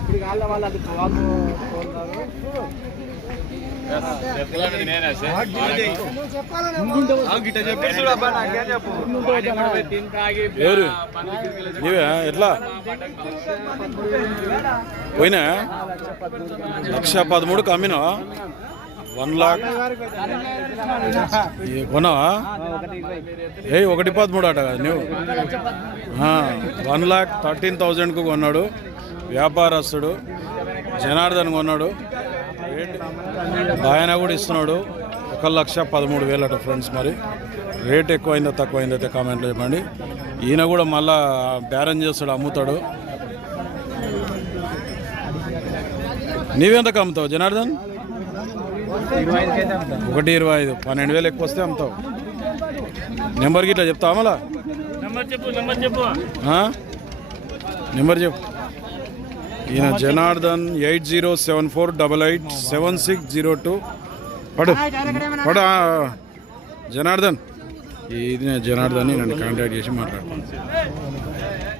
ఇప్పుడు వాళ్ళ వాళ్ళు అది వాళ్ళు ఎట్లా? పోయినా? లక్ష పదమూడు కమ్మినా వన్ లాక్. కొనవా ఏ ఒకటి పదమూడు అట కదా నువ్వు. వన్ లాక్ థర్టీన్ థౌజండ్కు కొన్నాడు. వ్యాపారస్తుడు. జనార్దన్ కొన్నాడు. ఆయన కూడా ఇస్తున్నాడు. ఒక లక్ష పదమూడు వేలు అట ఫ్రెండ్స్ మరి. రేట్ ఎక్కువైందో తక్కువైందో అయితే కామెంట్లో చెప్పండి. ఈయన కూడా మళ్ళా బేరం చేస్తాడు అమ్ముతాడు. నీవెంతకు అమ్ముతావు జనార్దన్? ఒకటి ఇరవై ఐదు. పన్నెండు వేలు ఎక్కువ వస్తే అమ్ముతావు. నెంబర్కి ఇట్లా చెప్తావా మళ్ళా? నెంబర్ చెప్పు నెంబర్? నెంబర్ ఈయన Janardhan eight zero seven four double eight seven six zero two. పడు. పడు. జనార్దన్. ఇది జనార్దన్ నన్ను కాంటాక్ట్ చేసి మాట్లాడుతాను